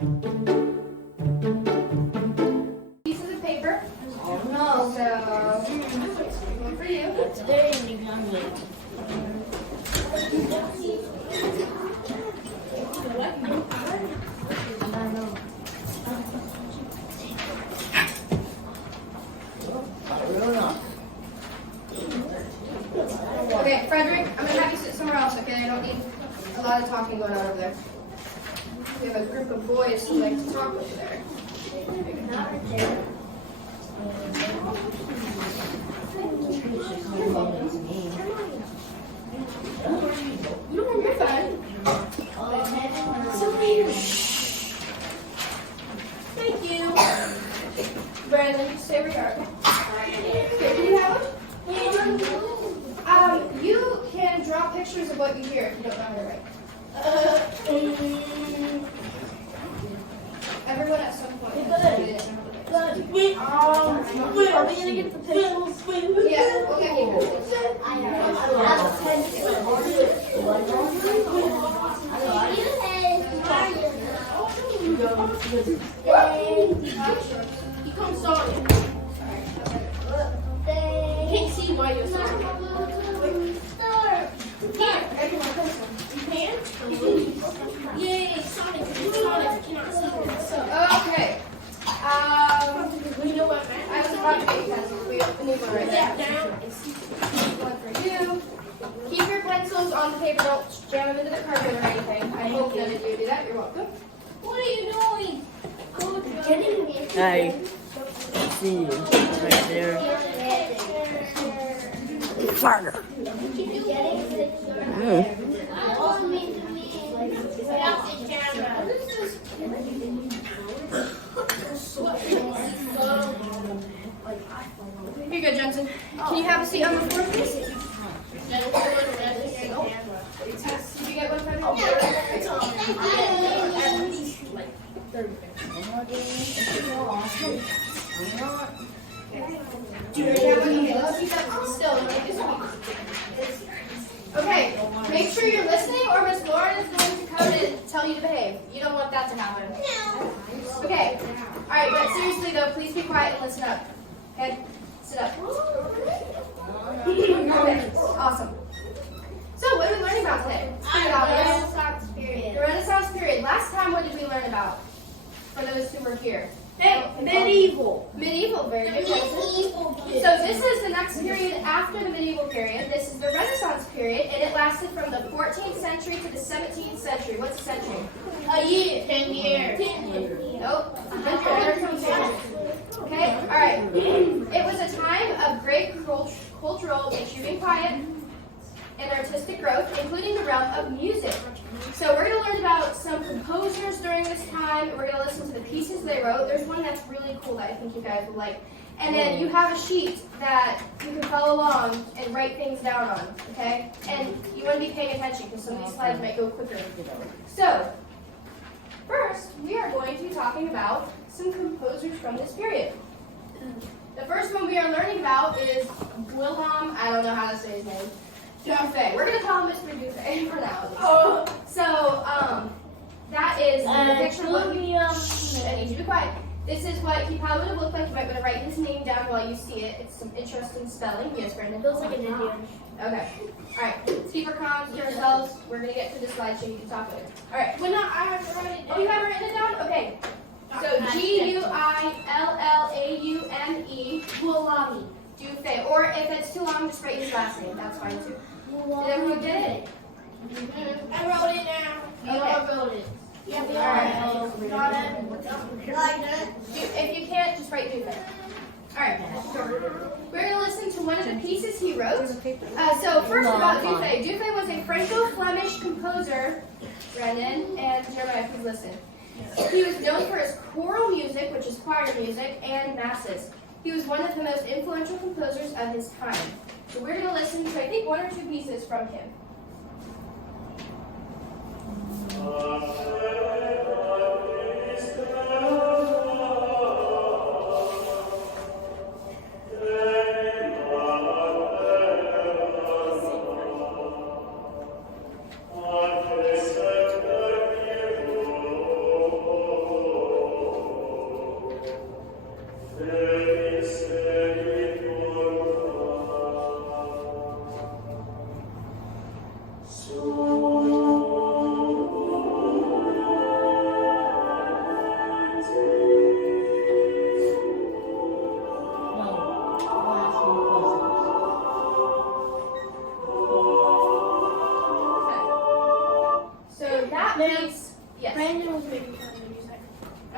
Pieces of paper. Oh no. So, one for you. It's very youngly. Okay, Frederick, I'm going to have you sit somewhere else, okay? I don't need a lot of talking going on over there. We have a group of boys who like to talk over there. You're fine. Thank you. Brandon, you stay where you are, okay? Okay, can you have them? You can draw pictures of what you hear if you don't know how to write. Everyone at some point. Are we gonna get the pixels? Yeah, we'll get you. You come sorry. You can't see why you're sorry. Here, everyone, you can? Yay, Sonic, it's Sonic, you cannot see this. Okay. You know what, I was about to get you pencils. We need one right there. down. One for you. Keep your pencils on the paper. Don't jam them into the carpet or anything. I hope none of you do that. You're welcome. What are you doing? I see you right there. Farther. Here you go, Jensen. Can you have a seat on the floor, please? Did you get one from Okay, make sure you're listening or Miss Lauren is going to come and tell you to behave. You don't want that to happen. No. Okay. All right, but seriously though, please be quiet and listen up. Okay? Sit up. Okay, awesome. So, what are we learning about today? Renaissance period. The Renaissance period. Last time, what did we learn about? For those who were here. Medieval. Medieval, very good. Medieval kids. So this is the next period after the medieval period. This is the Renaissance period, and it lasted from the 14th century to the 17th century. What's a century? A year. 10 years. 10 years. Nope. 100 years. Okay, all right. It was a time of great cultural and human quiet and artistic growth, including the realm of music. So we're going to learn about some composers during this time. We're going to listen to the pieces they wrote. There's one that's really cool that I think you guys will like. And then you have a sheet that you can follow along and write things down on, okay? And you want to be paying attention because some of these slides might go quicker. So, first, we are going to be talking about some composers from this period. The first one we are learning about is Willem, I don't know how to say his name, Dufay. We're going to call him Mr. Dufay for now. So, that is the picture of what I need you to be quiet. This is what he probably would have looked like. You might want to write his name down while you see it. It's some interesting spelling. Yes, Brandon? Feels like an Indian. Okay. All right. Let's keep our calm to ourselves. We're going to get to the slideshow. You can talk later. All right. Well, no, I haven't written it down. Oh, you haven't written it down? Okay. So, Guillaume, Guillaume. Dufay. Or if it's too long, just write his last name. That's fine too. Did everyone get it? I wrote it down. You all wrote it. Yeah, we all got it. Like that. If you can't, just write Dufay. All right. We're going to listen to one of the pieces he wrote. So first about Dufay. Dufay was a Franco-Flemish composer, Brendan and Jeremiah, please listen. He was known for his choral music, which is choir music, and masses. He was one of the most influential composers of his time. So we're going to listen to, I think, one or two pieces from him. making fun of the music.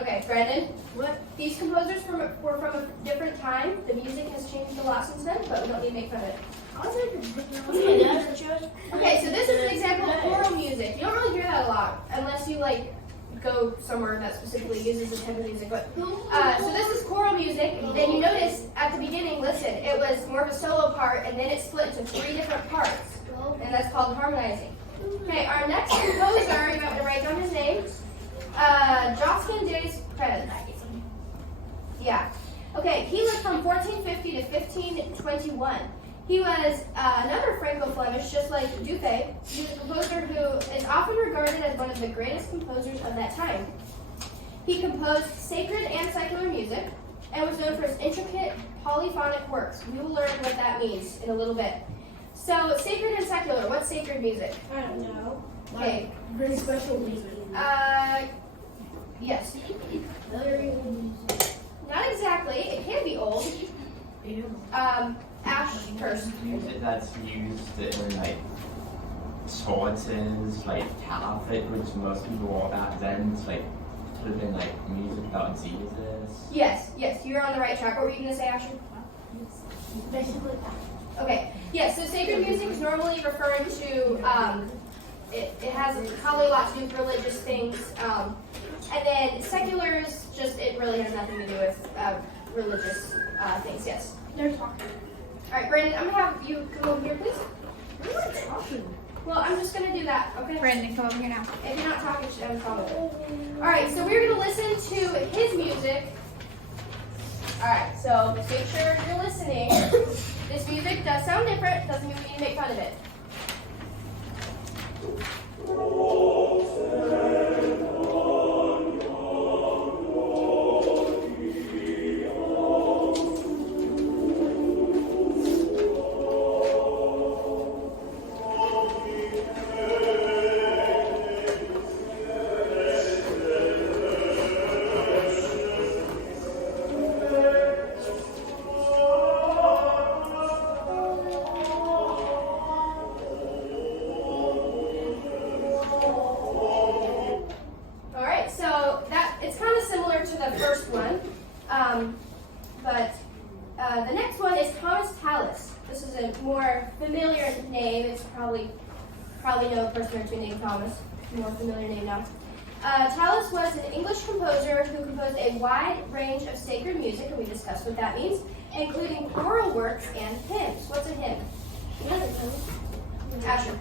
Okay, Brandon. What? These composers were from a different time. The music has changed a lot since then, but we don't need to make fun of it. Okay, so this is an example of choral music. You don't really hear that a lot unless you like go somewhere that specifically uses this type of music. But so this is choral music. And you notice at the beginning, listen, it was more of a solo part, and then it split into 3 different parts, and that's called harmonizing. Okay, our next composer, you want me to write down his name? Josquin Prez. Yeah. Okay, he lived from 1450 to 1521. He was another Franco-Flemish, just like Dufay. He was a composer who is often regarded as one of the greatest composers of that time. He composed sacred and secular music and was known for his intricate polyphonic works. We will learn what that means in a little bit. So, sacred and secular, what's sacred music? I don't know. Okay. Very special music. Yes. Very old music. Not exactly. It can be old. Ash first. Music that's used in like tortoises, like Caliphate, which most people wore back then. It's like could have been like music about Jesus. Yes, you're on the right track. What were you gonna say, Asher? Basically that. Okay. Yes. So sacred music is normally referring to. It has probably a lot to do with religious things, and then secular is just it really has nothing to do with religious things. Yes. They're talking. All right, Brandon, I'm gonna have you come over here, please. What are they talking? Well, I'm just gonna do that. Okay. Brandon, come over here now. If you're not talking, you should have a problem with it. All right, so we're gonna listen to his music. All right, so just make sure you're listening. This music does sound different. Doesn't mean we need to make fun of it. The next one is Thomas Tallis. This is a more familiar name. It's probably no person or two named Thomas. More familiar name now. Tallis was an English composer who composed a wide range of sacred music, and we discussed what that means, including choral works and hymns. What's a hymn? Asher.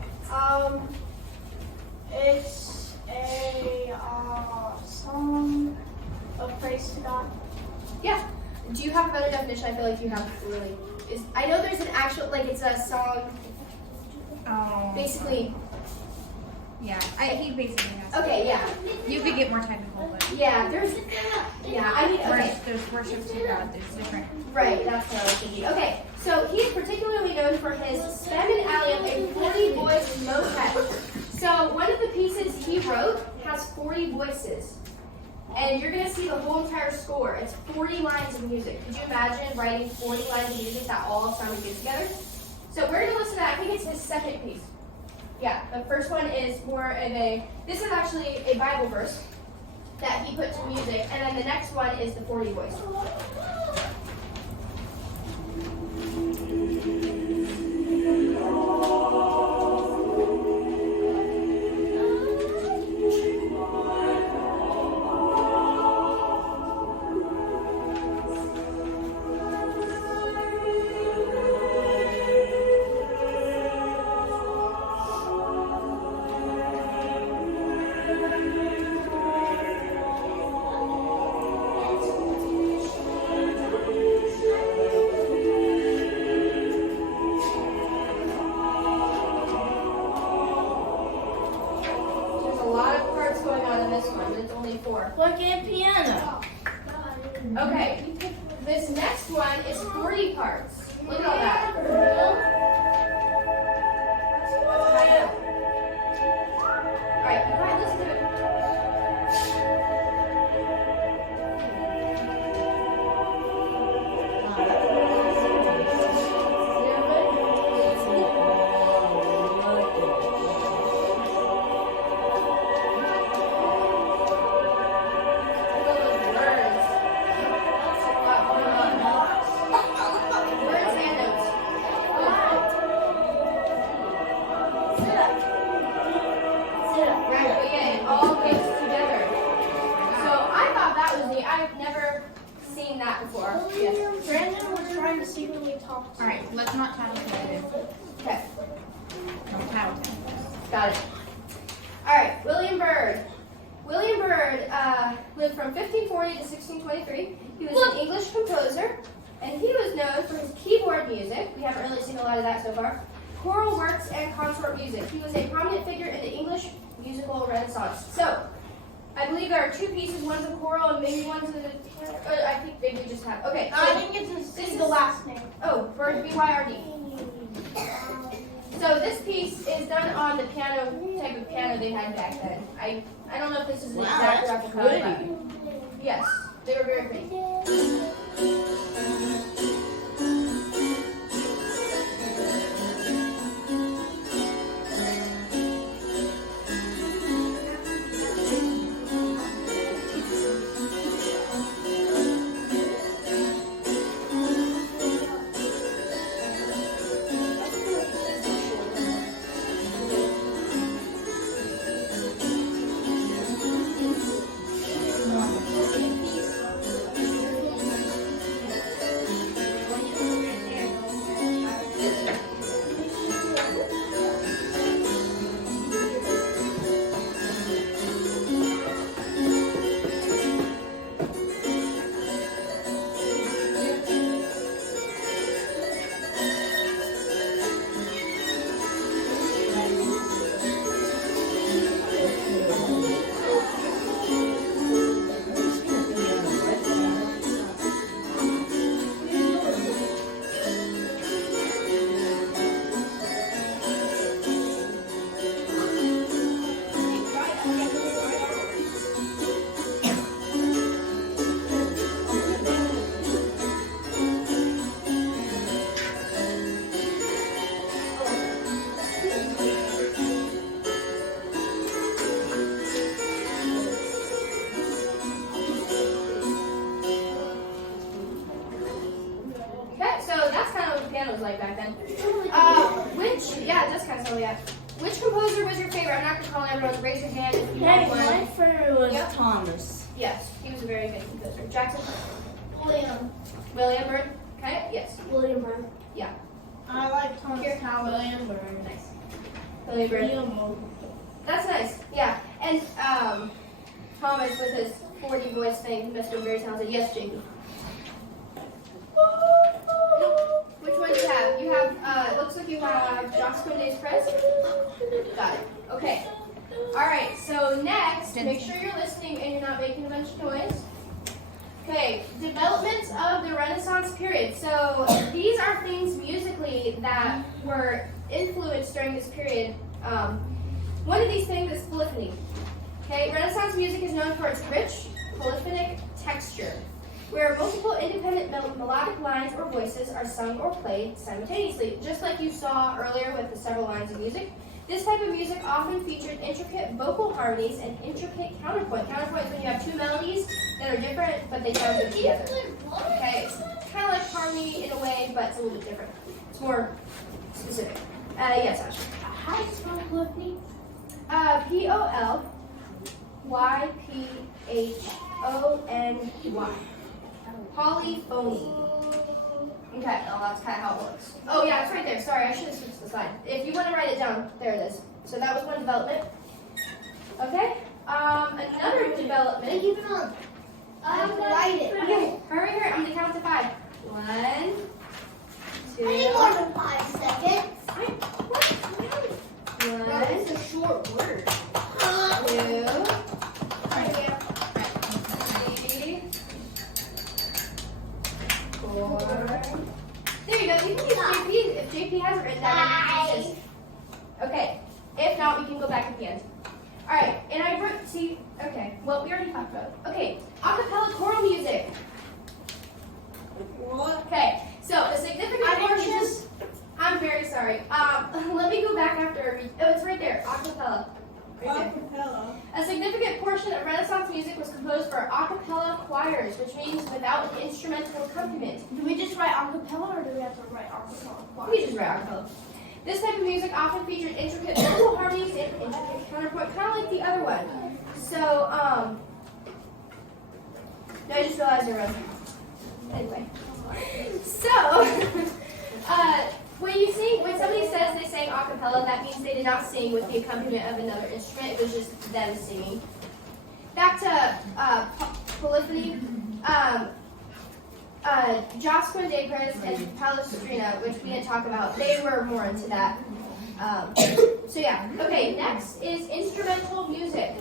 It's a song of praise to God. Yeah. Do you have a better definition? I feel like you have really. I know there's an actual, like it's a song. Basically. Yeah, he basically has. Okay, yeah. You could get more technical, but Yeah, there's. Yeah, I mean, okay. there's worship to God. There's different. Right, that's what I was thinking. Okay, so he is particularly known for his Spem and Allium and 40 voice motet. So one of the pieces he wrote has 40 voices. And you're going to see the whole entire score. It's 40 lines of music. Could you imagine writing 40 lines of music that all sounded good together? So we're going to listen to that. I think it's his second piece. Yeah, the first one is more of a, this is actually a Bible verse that he put to music. And then the next one is the 40 voice. Like a piano. Okay, this next one is 40 parts. Look at all that. Alright, be quiet, listen to it. was neat. I've never seen that before. Yes. Brandon was trying to secretly talk to Alright, let's not tattletale. Okay. Don't tattletale. Got it. All right, William Byrd. William Byrd lived from 1540 to 1623. He was an English composer, and he was known for his keyboard music. We haven't really seen a lot of that so far. Choral works and consort music. He was a prominent figure in the English musical Renaissance. So, I believe there are two pieces. One's a choral and maybe one's a... I think maybe we just have... Okay, I didn't get to see the last name. Oh, Byrd, B-Y-R-D. So this piece is done on the piano, type of piano they had back then. I don't know if this is an exact replica, but yes, they were very pretty. Like back then. That's kind of silly. Yeah. Which composer was your favorite? I'm not gonna call everyone. Raise your hand if you have one. My favorite was Yep. Thomas. Yes, he was a very good composer. Jackson. William. William Byrd. Okay. Yes. William Byrd. Yeah. I like Thomas Here. Howard. William Byrd. Nice. William Byrd. That's nice. Yeah. And Thomas with his 40 voice thing, he must have been very talented. Yes, JP. Which one do you have? You have, it looks like you have Josquin Prez. Got it. Okay. All right. So next, make sure you're listening and you're not making a bunch of noise. Okay. Developments of the Renaissance period. So these are things musically that were influenced during this period. One of these things is polyphony. Okay. Renaissance music is known for its rich polyphonic texture, where multiple independent melodic lines or voices are sung or played simultaneously, just like you saw earlier with the several lines of music. This type of music often featured intricate vocal harmonies and intricate counterpoint. Counterpoint is when you have two melodies that are different, but they sound good together. Okay, it's kind of like harmony in a way, but it's a little bit different. It's more specific. Yes, Ashley. How do you spell polyphony? Polyphony. Polyphony. Okay, well, that's kind of how it works. Oh, yeah, it's right there. Sorry, I should have switched the slide. If you want to write it down, there it is. So that was one development. Okay, another development. Keep it on. Write it. Okay, hurry. I'm going to count to 5. 1, 2. I need more than 5 seconds. One. It's a short word. 2. Right here. 3. 4. There you go. You can use JP if JP hasn't written down any pieces. Okay. If not, we can go back at the end. All right. And I wrote. See. Okay. Well, we already talked about it. Okay. Acapella choral music. What? Okay. So a significant portion. I'm very sorry. Let me go back after. Oh, it's right there. Acapella. Right there. Acapella. A significant portion of Renaissance music was composed for a cappella choirs, which means without an instrumental accompaniment. Do we just write acapella or do we have to write acapella? We just write acapella. This type of music often featured intricate vocal harmonies and intricate counterpoint, kind of like the other one. So, No, I just realized I wrote. Anyway. So, when somebody says they sang a cappella, that means they did not sing with the accompaniment of another instrument. It was just them singing. Back to polyphony. Josquin, Prez, and Palestrina, which we didn't talk about, they were more into that. So yeah. Okay, next is instrumental music.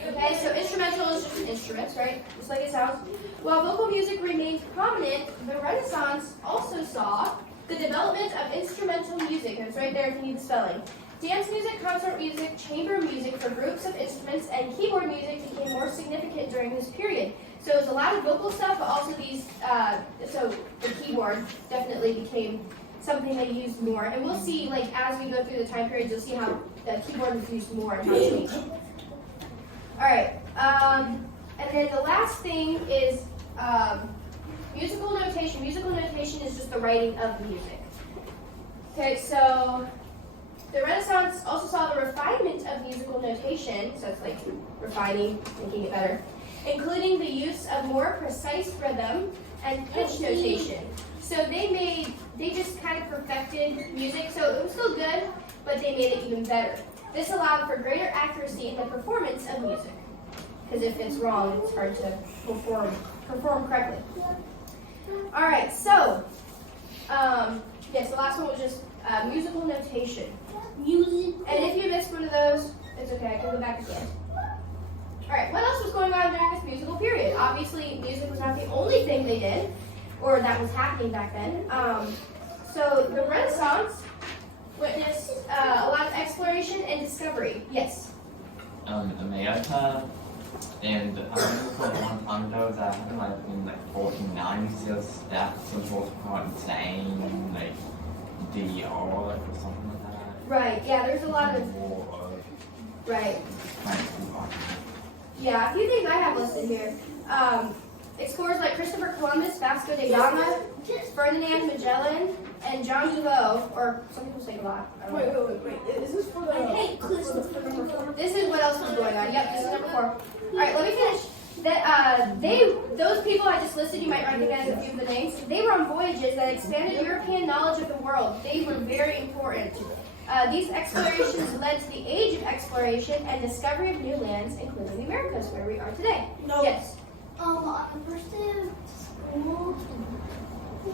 Okay, so instrumental is just instruments, right? Just like it sounds. While vocal music remained prominent, the Renaissance also saw the development of instrumental music. And it's right there if you need the spelling. Dance music, concert music, chamber music for groups of instruments, and keyboard music became more significant during this period. So it was a lot of vocal stuff, but also these, so the keyboard definitely became something they used more. And we'll see, like, as we go through the time periods, you'll see how the keyboard was used more and how it changed. All right, and then the last thing is musical notation. Musical notation is just the writing of music. Okay, so the Renaissance also saw the refinement of musical notation, so it's like refining, making it better, including the use of more precise rhythm and pitch notation. So they just kind of perfected music, so it was still good, but they made it even better. This allowed for greater accuracy in the performance of music, because if it's wrong, it's hard to perform correctly. All right, so yes, the last one was just musical notation. Music. And if you missed one of those, it's okay, I can go back again. All right, what else was going on during this musical period? Obviously, music was not the only thing they did, or that was happening back then. So the Renaissance witnessed a lot of exploration and discovery. Yes? America, and I remember for a long time ago that happened like in like 1490s, that was also quite insane, like DR or something like that. Right, yeah, there's a lot of, right. Yeah, a few things I have listed here. Explorers like Christopher Columbus, Vasco da Gama, Ferdinand Magellan, and John Deveau, or some people say Galot. Wait. Is this for the... I hate Christopher. This is what else was going on. Yep, this is number 4. All right, let me finish. Those people I just listed, you might recognize a few of the names. They were on voyages that expanded European knowledge of the world. They were very important. These explorations led to the age of exploration and discovery of new lands, including the Americas, where we are today. No. Yes. On the first day of school, we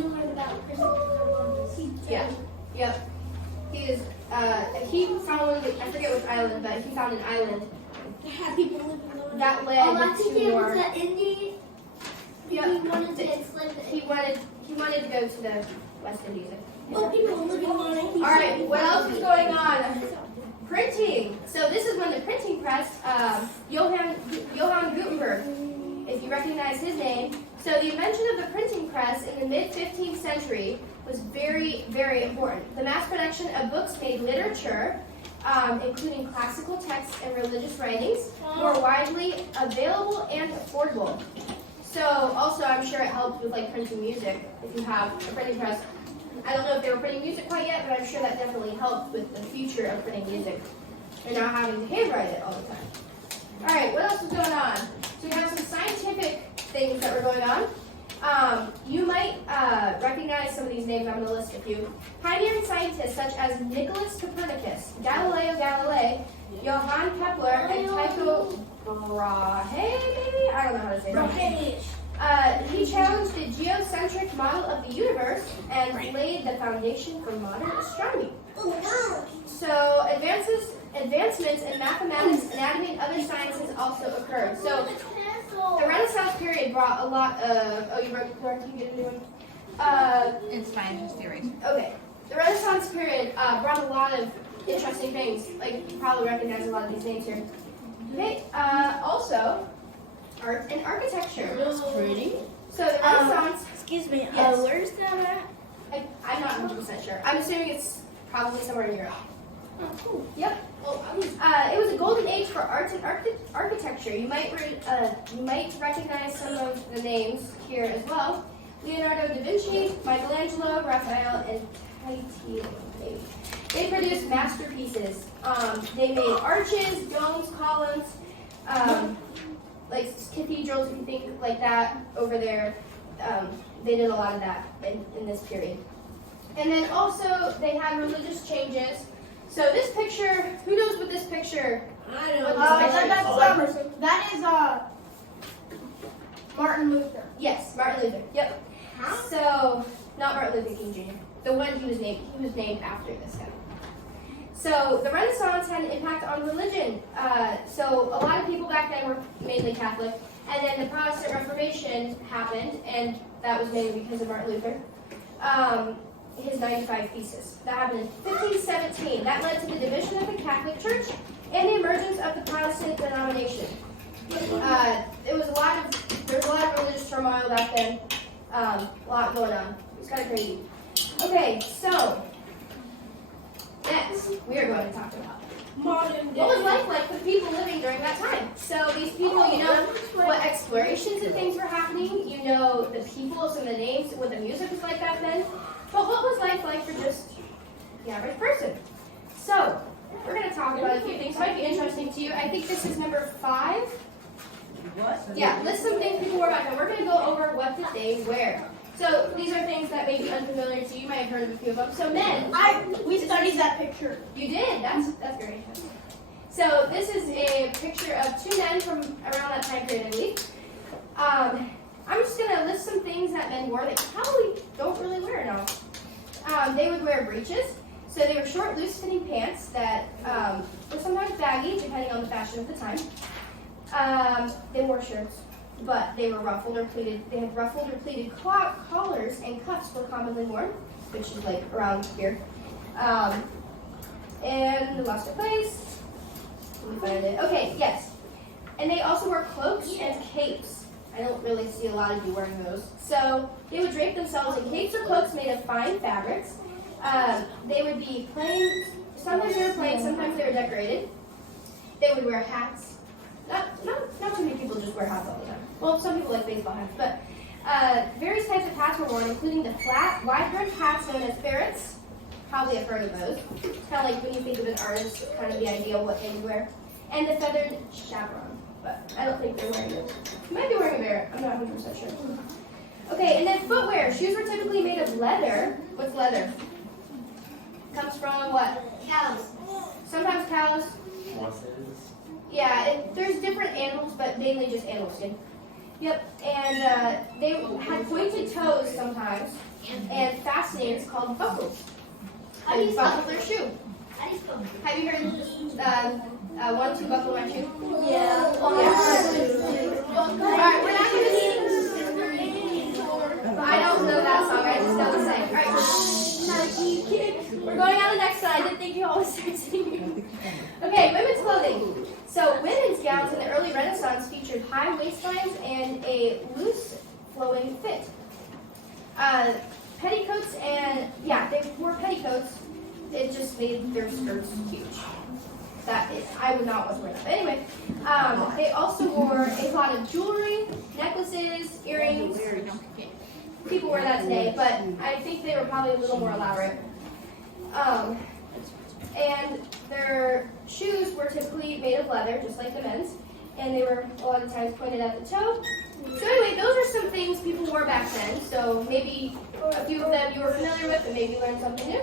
learned about Christopher Columbus. Yeah. Yep. He found, I forget which island, but he found an island Had people living there. that led I think to it more. was the Indian. Yep. He wanted to enslave the He wanted to go to the West Indies. Oh, people living on it. All right, what else is going on? Printing. So this is when the printing press, Johann Gutenberg, if you recognize his name. So the invention of the printing press in the mid-15th century was very, very important. The mass production of books made literature, including classical texts and religious writings, more widely available and affordable. So also, I'm sure it helped with like printing music if you have a printing press. I don't know if they were printing music quite yet, but I'm sure that definitely helped with the future of printing music and not having to handwrite it all the time. All right, what else is going on? So we have some scientific things that were going on. You might recognize some of these names. I'm going to list a few. Pioneering scientists such as Nicholas Copernicus, Galileo Galilei, Johann Kepler, and Tycho Brahe, maybe? I don't know how to say that. He challenged the geocentric model of the universe and laid the foundation for modern astronomy. So advancements in mathematics, anatomy, and other sciences also occurred. So the Renaissance period brought a lot of. Oh, you wrote. Can you get a new one? It's fine, just erase. Okay. The Renaissance period brought a lot of interesting things. Like you probably recognize a lot of these names here. Okay. Also, art and architecture. That's pretty. So the Renaissance. Excuse me. Yes. Where's that at? I'm not 100% sure. I'm assuming it's probably somewhere in Europe. Oh, cool. Yep. It was a golden age for art and architecture. You might recognize some of the names here as well. Leonardo da Vinci, Michelangelo, Raphael, and Titian. They produced masterpieces. They made arches, domes, columns. cathedrals, if you think like that over there. They did a lot of that in this period. And then also they had religious changes. So this picture, who knows what this picture? I know. That is Martin Luther. Yes, Martin Luther. Yep. Huh? So not Martin Luther King Jr. The one he was named after this guy. So the Renaissance had an impact on religion. So a lot of people back then were mainly Catholic, and then the Protestant Reformation happened, and that was mainly because of Martin Luther. His 95 Theses. That happened in 1517. That led to the division of the Catholic Church and the emergence of the Protestant denomination. There was a lot of religious turmoil back then. A lot going on. It was kind of crazy. Okay, so next we are going to talk about Modern day. what was life like for people living during that time. So these people, you know what explorations and things were happening. You know the people, some of the names, what the music was like back then. But what was life like for just the average person? So we're going to talk about a few things that might be interesting to you. I think this is number 5. Yeah, list some things people wore back then. We're going to go over what did they wear. So these are things that may be unfamiliar to you. You might have heard of a few of them. So men. We studied that picture. You did? That's very interesting. So this is a picture of 2 men from around that time period, I believe. I'm just going to list some things that men wore that you probably don't really wear now. They would wear breeches. So they were short, loose-fitting pants that were sometimes baggy, depending on the fashion of the time. They wore shirts, but they were ruffled or pleated. They had ruffled or pleated collars, and cuffs were commonly worn, which is like around here. And we lost our place. Let me find it. Okay, yes. And they also wore cloaks and capes. I don't really see a lot of you wearing those. So they would drape themselves in capes or cloaks made of fine fabrics. They would be plain. Sometimes they were plain, sometimes they were decorated. They would wear hats. Not too many people just wear hats all the time. Well, some people like baseball hats, but various types of hats were worn, including the flat, wide-brimmed hats known as ferrets. Probably have heard of those. Kind of like when you think of an artist, kind of the idea of what they would wear. And the feathered chaperon, but I don't think they're wearing it. You might be wearing a beret. I'm not 100% sure. Okay, and then footwear. Shoes were typically made of leather. What's leather? Comes from what? Cows. Sometimes cows. Horses. Yeah, there's different animals, but mainly just animal skin. Yep, and they had pointed toes sometimes, and fastenings called buckles. They buckle their shoe. Have you heard 1, 2, buckle my shoe? Yeah. All right, we're not going to sing. I don't know that song, I just know the same. All right, we're going on the next one. I didn't think you all would start singing. Okay, women's clothing. So women's gowns in the early Renaissance featured high waistlines and a loose flowing fit. Petticoats they wore petticoats. It just made their skirts huge. I would not want to wear that. But anyway, they also wore a lot of jewelry, necklaces, earrings. People wear that today, but I think they were probably a little more elaborate. And their shoes were typically made of leather, just like the men's, and they were a lot of times pointed at the toe. So anyway, those are some things people wore back then, so maybe a few of them you were familiar with, and maybe learned something new.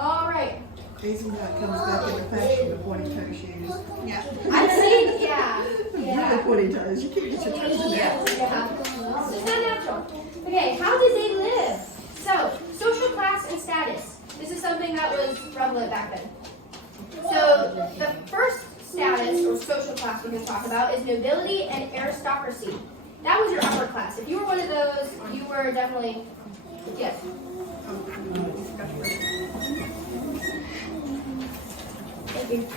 All right. Isn't that comes back into fashion, the pointy toe shoes? Yeah. I've seen, The pointy toes, you can't get your toes in there. Yeah. It's just not natural. Okay, how did they live? So, social class and status. This is something that was prevalent back then. So, the first status or social class we can talk about is nobility and aristocracy. That was your upper class. If you were one of those, you were definitely, yes. Thank you.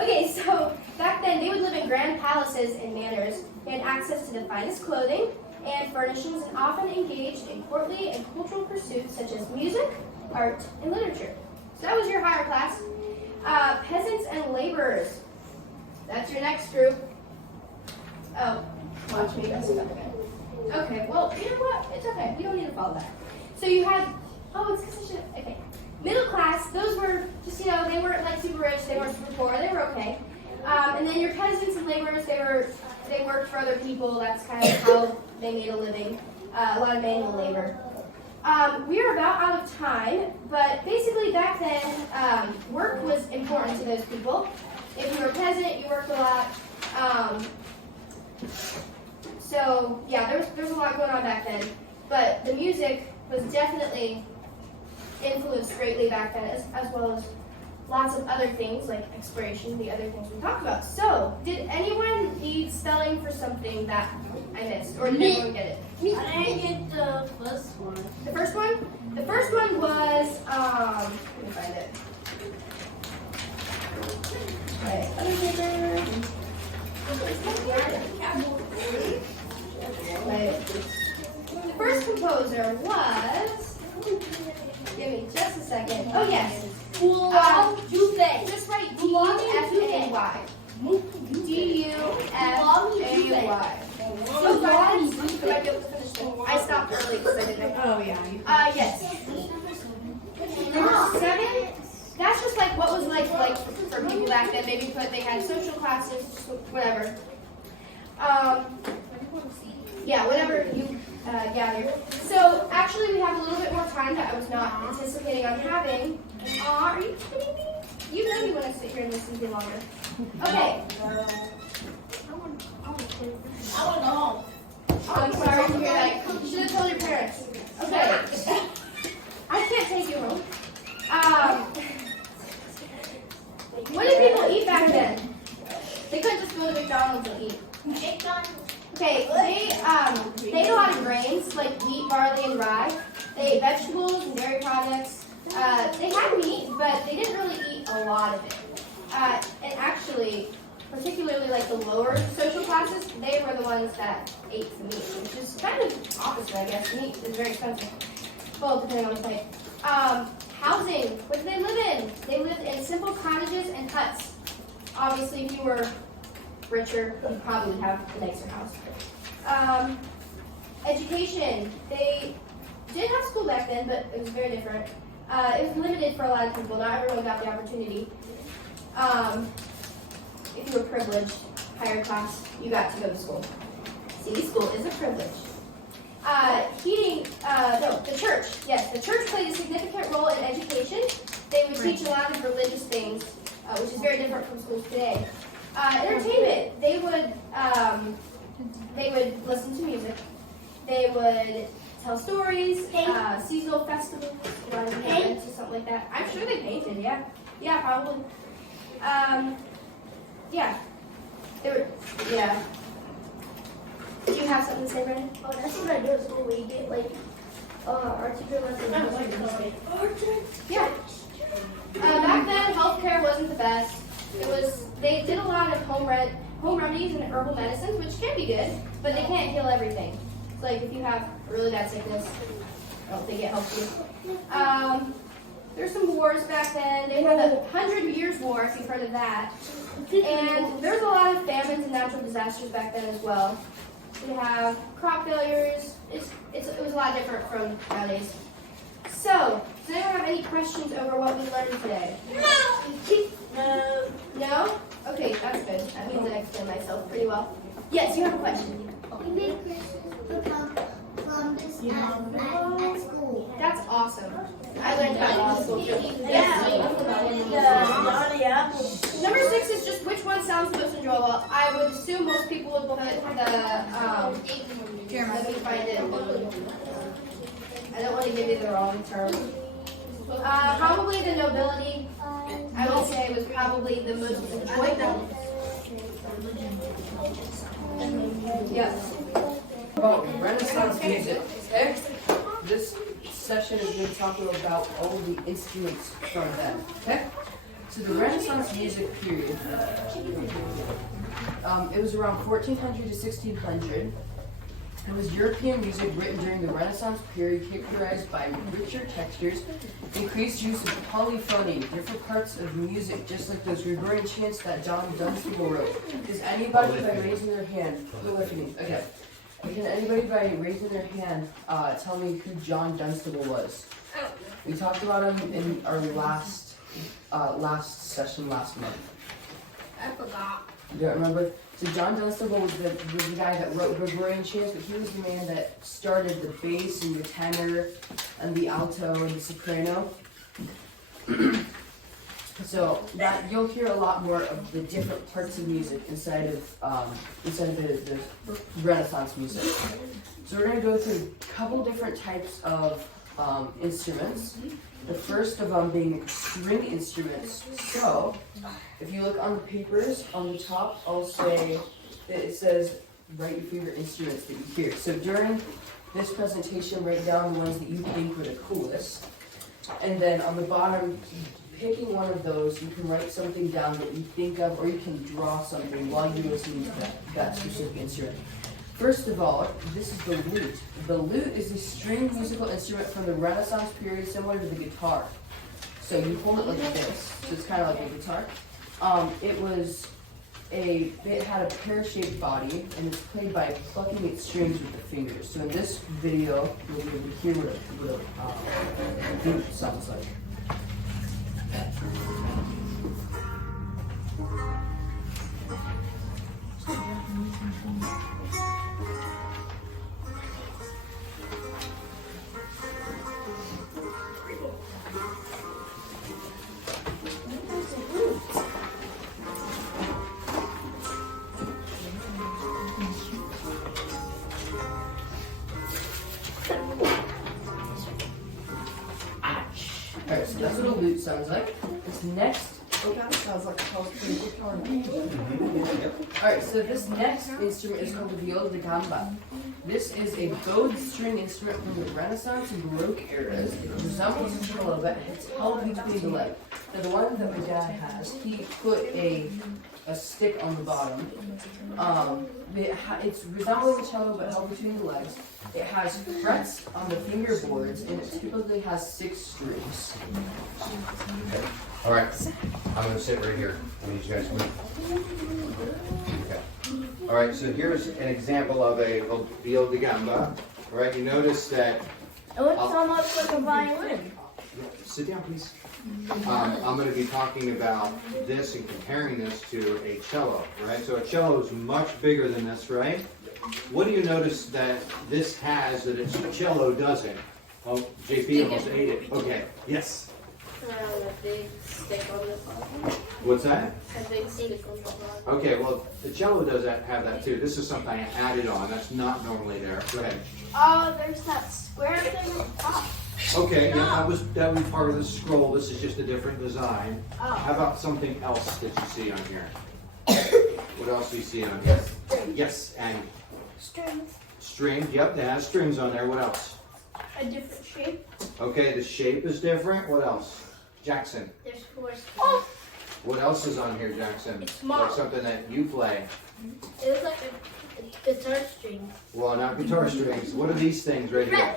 Okay, so back then they would live in grand palaces and manors. They had access to the finest clothing and furnishings and often engaged in courtly and cultural pursuits such as music, art, and literature. So that was your higher class. Peasants and laborers. That's your next group. Oh, watch me mess it up again. Okay, well, you know what? It's okay. You don't need to follow that. So you had, it's because I should, okay. Middle class, those were just, they weren't like super rich, they weren't super poor, they were okay. And then your peasants and laborers, they were they worked for other people. That's kind of how they made a living. A lot of manual labor. We are about out of time, but basically back then, work was important to those people. If you were a peasant, you worked a lot. So yeah, there was a lot going on back then. But the music was definitely influenced greatly back then, as well as lots of other things like expiration, the other things we talked about. So, did anyone need spelling for something that I missed, or did everyone get it? I didn't get the first one. The first one? The first one was, let me find it. Okay, other paper. Right. The first composer was, give me just a second. Oh yes. Just write D-U-F-A-Y. D-U-F-A-Y. So guys, I might be able to finish this. I stopped early because I didn't know. Oh, yeah. Yes. Number 7, that's just like what was like for people back then. Maybe they had social classes, whatever. Yeah, whatever you gather. So actually we have a little bit more time that I was not anticipating on having. Are you kidding me? You know you want to sit here and listen to longer. Okay. I want to go home. Oh, I'm sorry to hear that. You should have told your parents. Okay. I can't take you home. What did people eat back then? They couldn't just go to McDonald's and eat. Okay, they ate a lot of grains like wheat, barley, and rye. They ate vegetables and dairy products. They had meat, but they didn't really eat a lot of it. And actually, particularly like the lower social classes, they were the ones that ate the meat, which is kind of opposite, I guess. Meat is very expensive. Well, depending on the type. Housing. What did they live in? They lived in simple cottages and huts. Obviously, if you were richer, you probably would have a nicer house. Education. They did have school back then, but it was very different. It was limited for a lot of people. Not everyone got the opportunity. If you were privileged, higher class, you got to go to school. See, school is a privilege. The church. Yes, the church played a significant role in education. They would teach a lot of religious things, which is very different from schools today. Entertainment. They would listen to music. They would tell stories, seasonal festivals, events or something like that. I'm sure they painted, yeah. Yeah, probably. Yeah. Yeah. Do you have something to say, Brandon? Oh, that's what I do at school. We get like our teacher lets us. Yeah. Back then, healthcare wasn't the best. They did a lot of home remedies and herbal medicines, which can be good, but they can't heal everything. It's like if you have a really bad sickness, I don't think it helps you. There's some wars back then. They had the 100 Years' War, if you've heard of that. And there's a lot of famines and natural disasters back then as well. We have crop failures. It was a lot different from nowadays. So, does anyone have any questions over what we learned today? No? No? Okay, that's good. That means I explained myself pretty well. Yes, you have a question. We made Columbus at school. That's awesome. I learned about school too. Number 6 is just which one sounds most enjoyable. I would assume most people would put let me find it. I don't want to give you the wrong term. Probably the nobility. I would say was probably the most enjoyable. Yep. About Renaissance music. Okay? This session is going to talk about all the instruments from then. Okay? So the Renaissance music period, it was around 1400 to 1600. It was European music written during the Renaissance period characterized by richer textures, increased use of polyphony, different parts of music, just like those reverberant chants that John Dunstable wrote. Does anybody, by raising their hand, polyphony, okay. Can anybody, by raising their hand, tell me who John Dunstable was? We talked about him in our last session last month. I forgot. You don't remember? So John Dunstable was the guy that wrote Gregorian chants, but he was the man that started the bass and the tenor and the alto and the soprano. So that you'll hear a lot more of the different parts of music inside of the Renaissance music. So we're going to go through a couple different types of instruments. The first of them being string instruments. So if you look on the papers on the top, I'll say that it says write your favorite instruments that you hear. So during this presentation, write down the ones that you think were the coolest. And then on the bottom, picking one of those, you can write something down that you think of, or you can draw something while you're listening to that specific instrument. First of all, this is the lute. The lute is a stringed musical instrument from the Renaissance period, similar to the guitar. So you hold it like this, so it's kind of like a guitar. It had a pear-shaped body, and it's played by plucking its strings with the fingers. So in this video, you'll be able to hear what a lute sounds like. Alright, so that's what a lute sounds like. This next. That sounds like a polyphony guitar. Alright, so this next instrument is called the viola da gamba. This is a bowed string instrument from the Renaissance and Baroque eras. It resembles a cello, but it's held between the legs. Now, the one that my dad has, he put a stick on the bottom. It's resembling a cello, but held between the legs. It has frets on the fingerboards, and it typically has 6 strings. All right, I'm going to sit right here. I need you guys to move. Okay. All right, so here's an example of a viola da gamba. All right, you notice that. It looks almost like a violin. Sit down, please. I'm going to be talking about this and comparing this to a cello. Right, so a cello is much bigger than this, right? What do you notice that this has that its cello doesn't? Oh, JP almost ate it. Okay. Yes. A big stick on the bottom. What's that? A big stick on the bottom. Okay, well, the cello does have that too. This is something I added on. That's not normally there. Go ahead. Oh, there's that square thing on top. Okay, yeah, that would be part of the scroll. This is just a different design. Oh. How about something else that you see on here? What else do you see on here? Yes, and Strings. string. Yep, that has strings on there. What else? A different shape. Okay, the shape is different. What else? Jackson. There's 4 strings. What else is on here, Jackson? It's small. Like something that you play. It looks like a guitar string. Well, not guitar strings. What are these things right here?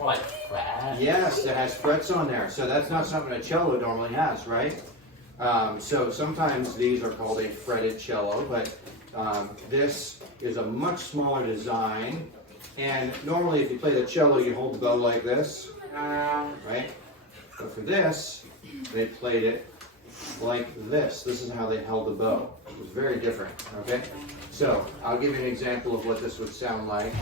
Like Prez. Yes, it has frets on there. So that's not something a cello normally has, right? So sometimes these are called a fretted cello, but this is a much smaller design. And normally if you play the cello, you hold the bow like this, right? But for this, they played it like this. This is how they held the bow. It was very different, okay? So I'll give you an example of what this would sound like.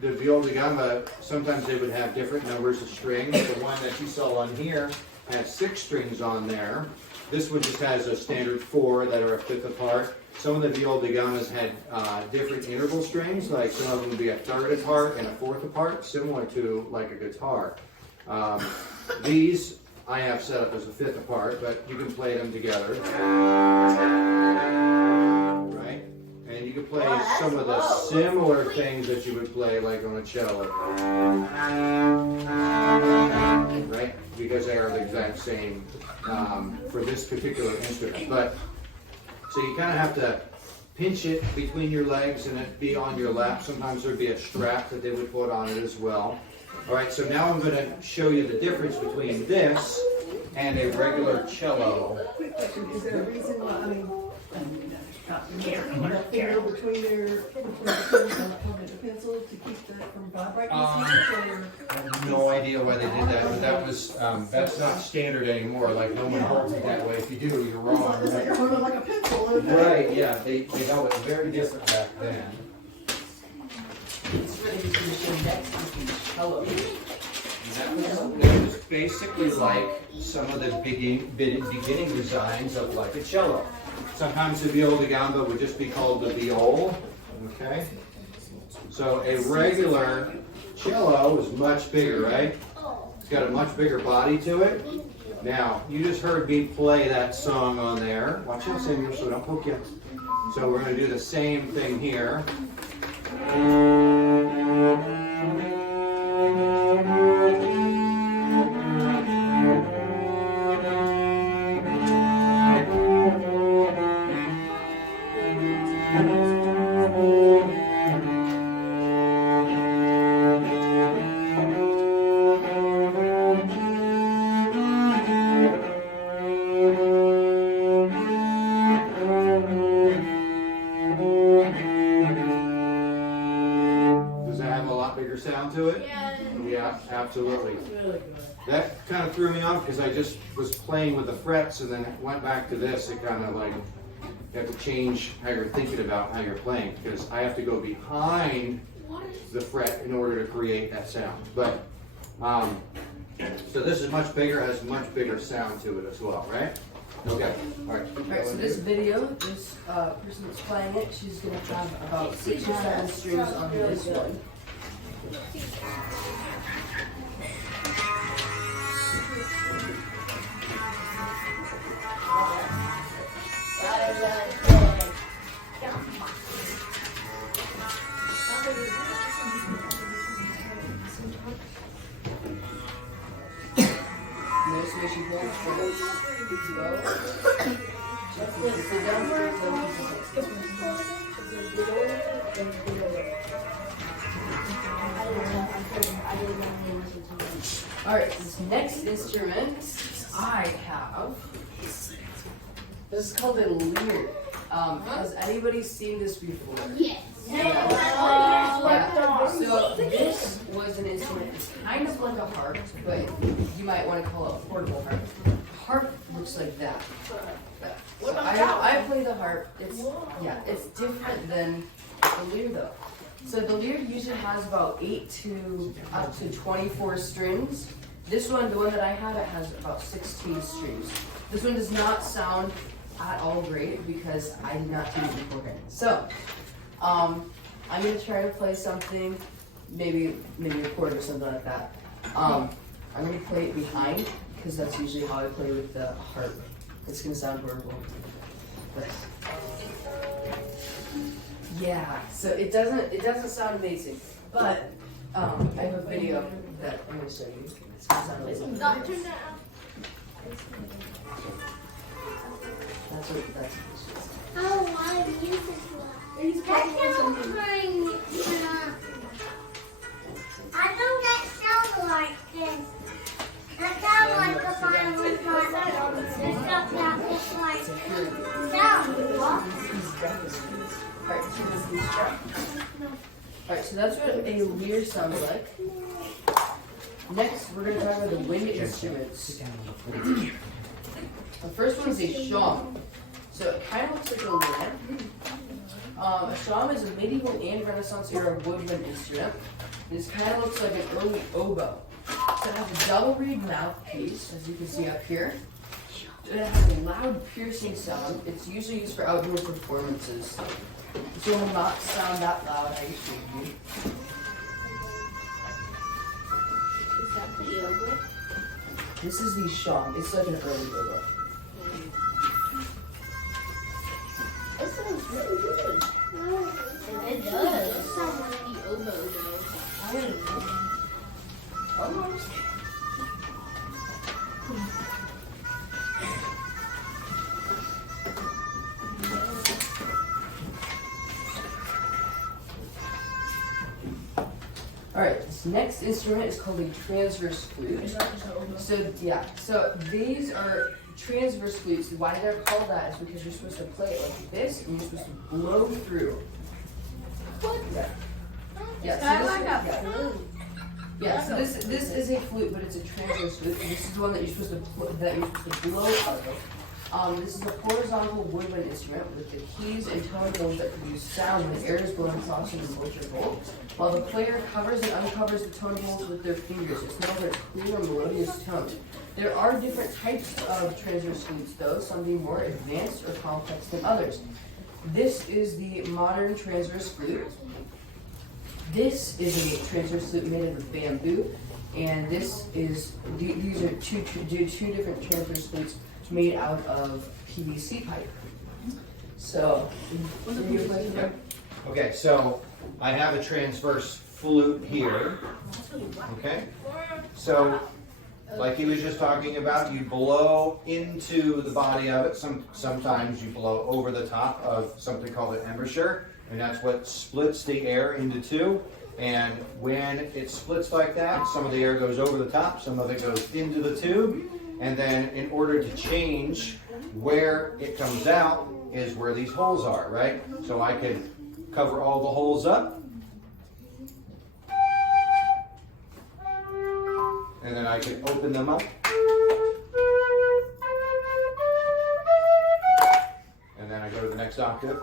The viola da gamba, sometimes they would have different numbers of strings. The one that you saw on here has 6 strings on there. This one just has a standard 4 that are a fifth apart. Some of the viola da gambas had different interval strings, like some of them would be a third apart and a fourth apart, similar to like a guitar. These I have set up as a fifth apart, but you can play them together. Right? And you can play some of the similar things that you would play like on a cello. Right? Because they are the exact same for this particular instrument. But So you kind of have to pinch it between your legs and it be on your lap. Sometimes there'd be a strap that they would put on it as well. All right, so now I'm going to show you the difference between this and a regular cello. Quick question, is there a reason why, I mean, finger between the pencil to keep that from vibrating? I have no idea why they did that, but that was, that's not standard anymore. Like, no one holds it that way. If you do, you're wrong. It's like you're holding like a pencil. Right, yeah, they held it very different back then. It's really easy to show next to the cello. That was basically like some of the beginning designs of like a cello. Sometimes the viol da gamba would just be called the viol, okay? So a regular cello is much bigger, right? It's got a much bigger body to it. Now, you just heard me play that song on there. Watch out, Samuel, so don't poke you. So we're going to do the same thing here. Absolutely. That kind of threw me off because I just was playing with the frets and then went back to this. It kind of like, you have to change how you're thinking about how you're playing because I have to go behind the fret in order to create that sound. But, so this is much bigger, has much bigger sound to it as well, right? Okay, all right. Alright, so this video, this person that's playing it, she's going to have about 6 or 7 strings on this one. Notice where she holds the bow. Alright, this next instrument I have, this is called a lyre. Has anybody seen this before? Yes. Yeah. So this was an instrument, it's kind of like a harp, but you might want to call it a portable harp. A harp looks like that. So I play the harp. It's different than the lyre though. So the lyre usually has about 8 to up to 24 strings. This one, the one that I have, it has about 16 strings. This one does not sound at all great because I did not do it beforehand. So, I'm gonna try to play something, maybe a chord or something like that. I'm gonna play it behind because that's usually how I play with the harp. It's gonna sound horrible. But yeah, so it doesn't sound amazing, but I have a video that I'm gonna show you. It's gonna sound amazing. Doctor now. That's what this is. Oh, why music? I don't get sound like this. I sound like if I was like this stuff that looks like sound. Alright, so that's what a lyre sounds like. Next, we're going to talk about the wind instruments. The first one is a shawm. So it kind of looks like a lamp. A shawm is a medieval and Renaissance era woodwind instrument. This kind of looks like an early oboe. So it has a double reed mouthpiece, as you can see up here. It has a loud piercing sound. It's usually used for outdoor performances. So it will not sound that loud, I assure you. Is that the oboe? This is the shawm. It's like an early oboe. It sounds really good. It does. It sounds like the oboe though. I don't know. Almost. Alright, this next instrument is called a transverse flute. So these are transverse flutes. Why they're called that is because you're supposed to play it like this and you're supposed to blow through. So this is a flute, but it's a transverse flute. And this is the one that you're supposed to blow out of. This is a horizontal woodwind instrument with the keys and tone holes that produce sound when air is blown across an embouchure hole, while the player covers and uncovers the tone holes with their fingers. It's known for its clear and melodious tone. There are different types of transverse flutes, though, some being more advanced or complex than others. This is the modern transverse flute. This is a transverse flute made out of bamboo, and these are two different transverse flutes made out of PVC pipe. So, Okay, so I have a transverse flute here. Okay, so like he was just talking about, you blow into the body of it. Sometimes you blow over the top of something called an embouchure, and that's what splits the air into two. And when it splits like that, some of the air goes over the top, some of it goes into the tube. And then in order to change where it comes out is where these holes are, right? So I could cover all the holes up. And then I could open them up. And then I go to the next octave.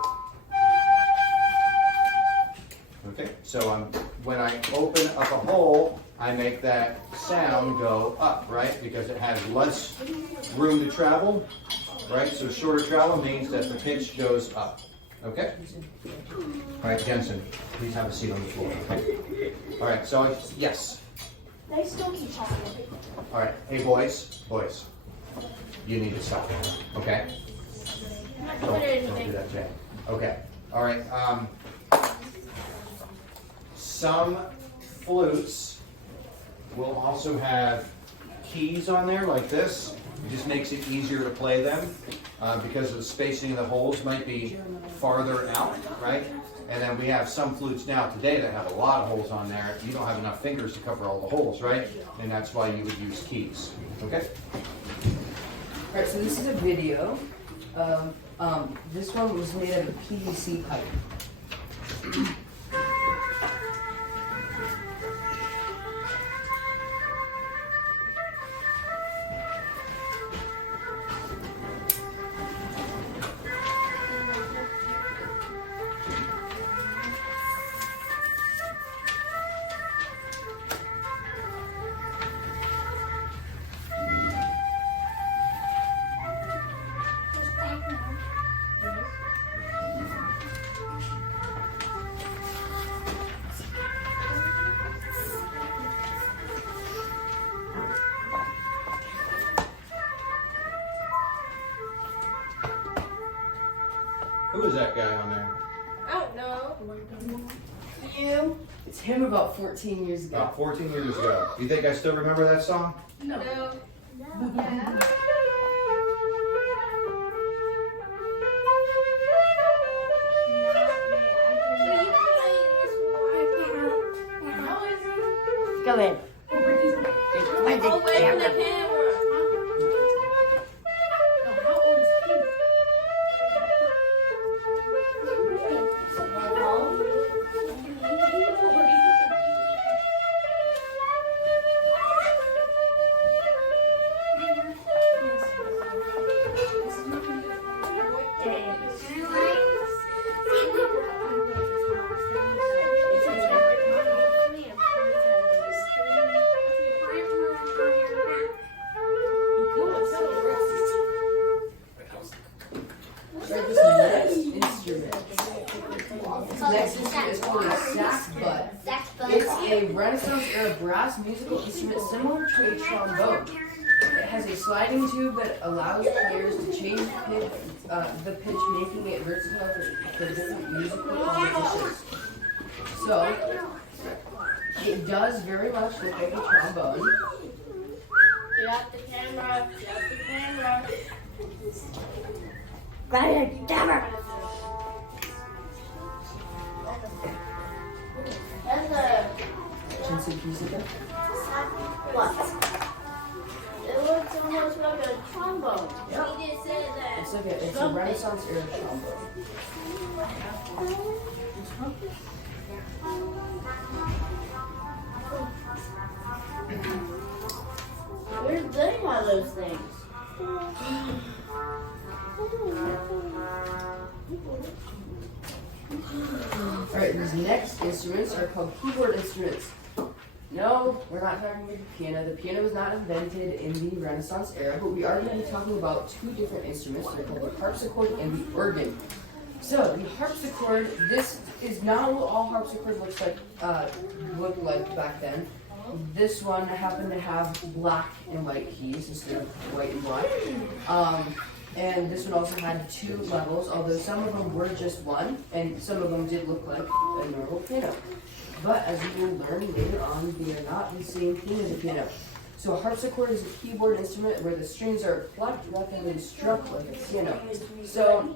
Okay, so when I open up a hole, I make that sound go up, right? Because it has less room to travel, right? So shorter travel means that the pitch goes up, okay? All right, Jensen, please have a seat on the floor, okay? All right, so yes. They still keep talking. All right, hey boys, you need to stop, okay? Don't do that, Jay. Okay, all right. Some flutes will also have keys on there like this. It just makes it easier to play them because of the spacing of the holes might be farther out, right? And then we have some flutes now today that have a lot of holes on there. You don't have enough fingers to cover all the holes, right? And that's why you would use keys, okay? All right, so this is a video. This one was made out of PVC pipe. Who is that guy on there? I don't know. You? It's him about 14 years ago. About 14 years ago. You think I still remember that song? No. Yeah. Go ahead. Away from the camera. Next instrument is called a saxbutt. It's a Renaissance era brass musical instrument similar to a trombone. It has a sliding tube that allows players to change the pitch, making it versatile for different musical compositions. So, it does very much look like a trombone. Get out the camera. Get out the camera. Right, camera. That's a Renaissance era trombone. Where's getting all those things? Alright, these next instruments are called keyboard instruments. No, we're not talking about the piano. The piano was not invented in the Renaissance era, but we are going to be talking about two different instruments. They're called the harpsichord and the organ. So, the harpsichord, this is not what all harpsichord looked like back then. This one happened to have black and white keys instead of white and black. And this one also had 2 levels, although some of them were just one, and some of them did look like a normal piano. But as you will learn later on, they are not the same thing as a piano. So a harpsichord is a keyboard instrument where the strings are plucked rather than struck like a piano. So,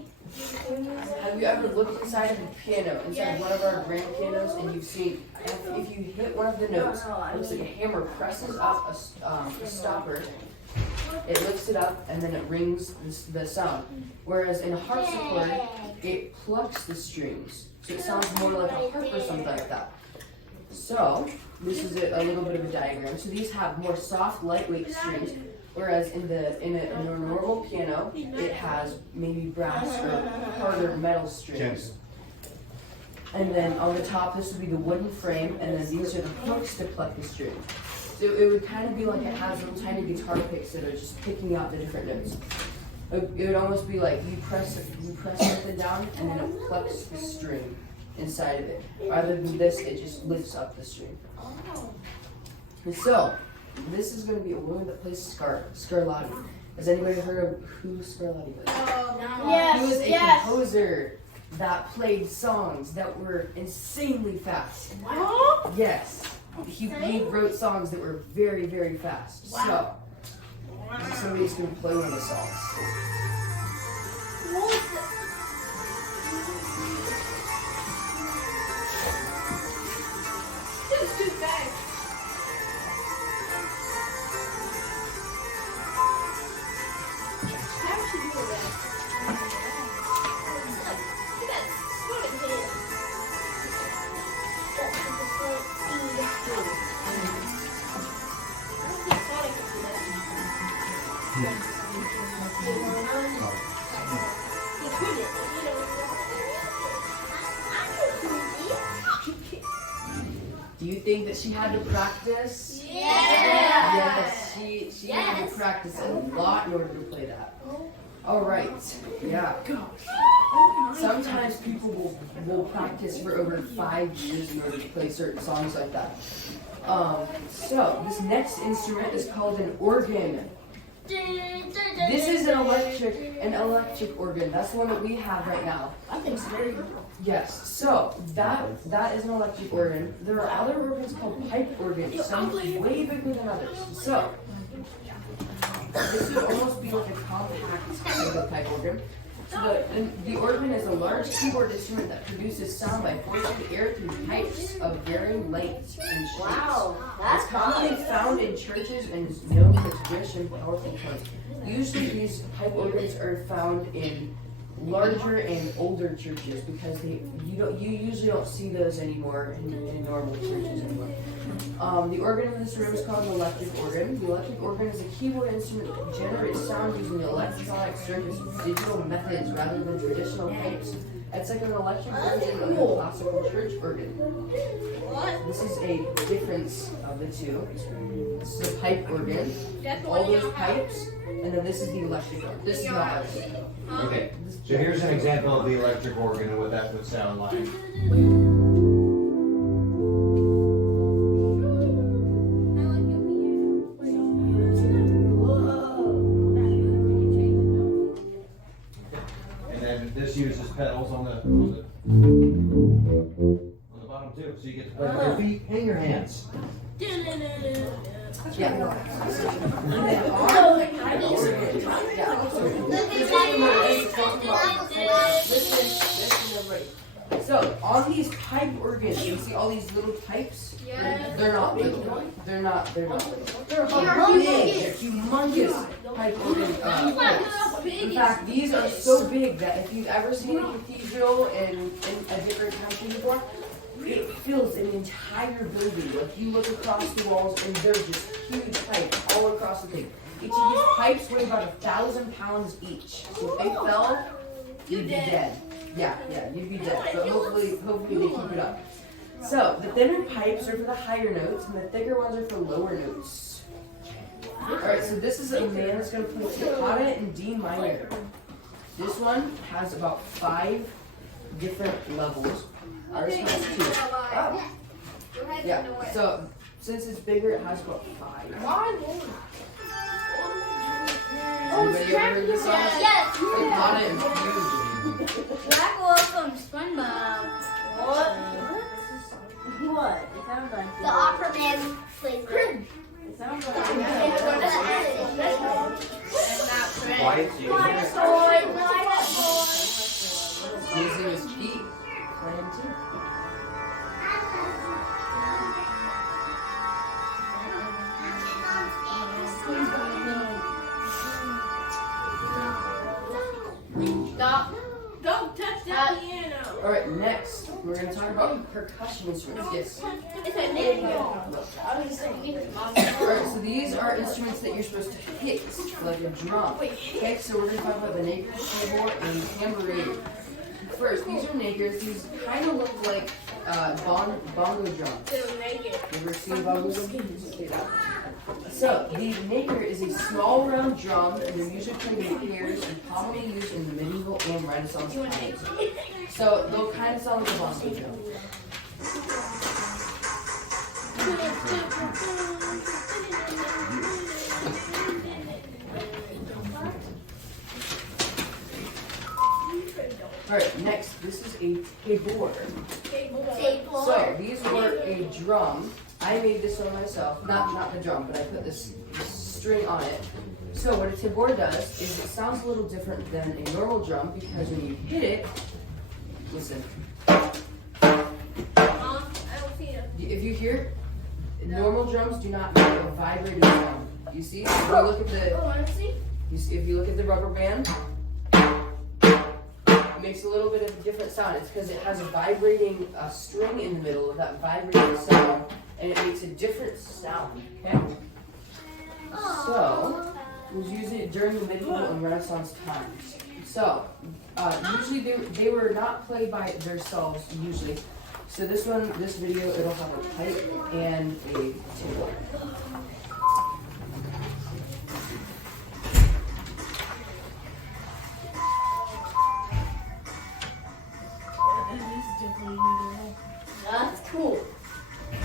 have you ever looked inside of a piano, inside one of our grand pianos, and you've seen, if you hit one of the notes, it looks like a hammer presses up a stopper, it lifts it up, and then it rings the sound. Whereas in a harpsichord, it plucks the strings, so it sounds more like a harp or something like that. So, this is a little bit of a diagram. So these have more soft, lightweight strings, whereas in a normal piano, it has maybe brass or harder metal strings. And then on the top, this would be the wooden frame, and then these are the hooks to pluck the string. So it would kind of be like it has little tiny guitar picks that are just picking out the different notes. It would almost be like you press something down, and then it plucks the string inside of it. Rather than this, it just lifts up the string. And so, this is going to be a woman that plays Scarlatti. Has anybody heard of who Scarlatti was? Yes. He was a composer that played songs that were insanely fast. What? Yes. He wrote songs that were very, very fast. So, somebody's going to play one of the songs. Do you think that she had to practice? Yes, she had to practice a lot in order to play that. All right, yeah. Sometimes people will practice for over 5 years in order to play certain songs like that. So this next instrument is called an organ. This is an electric organ. That's the one that we have right now. I think it's very good. Yes, so that is an electric organ. There are other organs called pipe organs, some way bigger than others. So this would almost be like a compact kind of pipe organ. So the organ is a large keyboard instrument that produces sound by forcing air through pipes of varying lengths and shapes. Wow, It's that's commonly found in churches and is known for its rich and powerful tones. Usually these pipe organs are found in larger and older churches because you usually don't see those anymore in normal churches anymore. The organ in this room is called an electric organ. The electric organ is a keyboard instrument that generates sound using electronic circuits with digital methods rather than traditional pipes. It's like an electric version of a classical church organ. This is a difference of the two. This is a pipe organ, all those pipes, and then this is the electric organ. This is not electric. Okay, so here's an example of the electric organ and what that would sound like. And then this uses pedals on the bottom too, so you get to play with your feet and your hands. So on these pipe organs, you see all these little pipes? They're not little. They're not little. They're big, they're humongous pipe organ pipes. In fact, these are so big that if you've ever seen a cathedral in a different country before, it fills an entire building. Like you look across the walls and there's just huge pipes all across the thing. Each of these pipes weigh about 1,000 pounds each. So if they fell, you'd be dead. Yeah, you'd be dead. But hopefully they keep it up. So the thinner pipes are for the higher notes and the thicker ones are for lower notes. Alright, so this is a man that's going to play toccata in D minor. This one has about 5 different levels. Ours has 2. Oh. Yeah, so since it's bigger, it has about 5. Anybody ever heard this song? Yes. Toccata and fusion. Black Wolf from SpongeBob. What? It sounds like The opera man plays it. It sounds like Quiet, you White hear boy, white boy. Using his feet, playing too. Stop. Don't touch that piano. Alright, next, we're going to talk about percussion instruments. Yes. It's a name. Alright, so these are instruments that you're supposed to hit, like a drum. Okay, so we're going to talk about the naker, tabor, and tambourine. First, these are nakers. These kind of look like bongo drums. You ever seen bongo drums? So, the naker is a small round drum, and they're usually played in pairs and commonly used in the medieval and Renaissance times. So, they'll kind of sound like a bongo drum. Alright, next, this is a tabor. So, these were a drum. I made this one myself. Not the drum, but I put this string on it. So what a tabor does is it sounds a little different than a normal drum because when you hit it, listen. If you hear, normal drums do not make a vibrating sound. You see? If you look at the rubber band, it makes a little bit of a different sound. It's because it has a vibrating string in the middle of that vibrating sound, and it makes a different sound. Okay? So, it was used during the medieval and Renaissance times. So, usually they were not played by themselves, usually. So this video, it'll have a pipe and a tabor. That's cool. It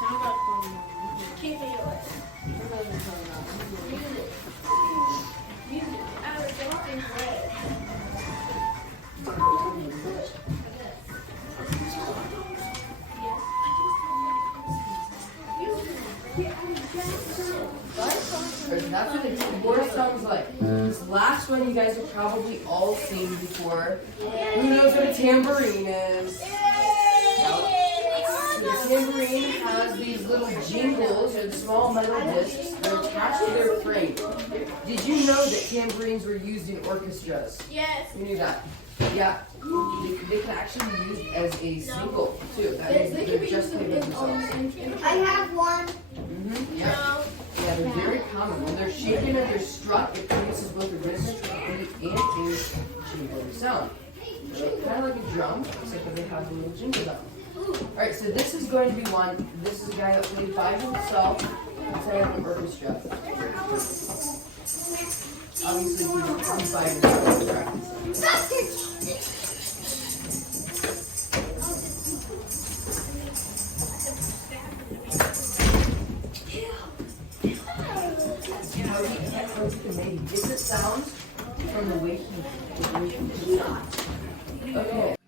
sounds like from Keep Me Away. Music. I was going red. That's what a tabor sounds like. This last one you guys have probably all seen before. Who knows what a tambourine is? So the tambourine has these little jingles and small metal discs that are attached to their frame. Did you know that tambourines were used in orchestras? Yes. You knew that? Yeah. They can actually be used as a single too. That means they're just played with themselves. I have one. Yeah. Yeah, they're very common. When they're shaken and they're struck, it produces both a rhythmic beat and a jingling sound. So kind of like a drum, except that they have a little jingle down. Alright, so this is going to be one. This is a guy that played by himself inside of an orchestra. Obviously, he's by himself practicing. He gets the sounds from the way he shot. Okay.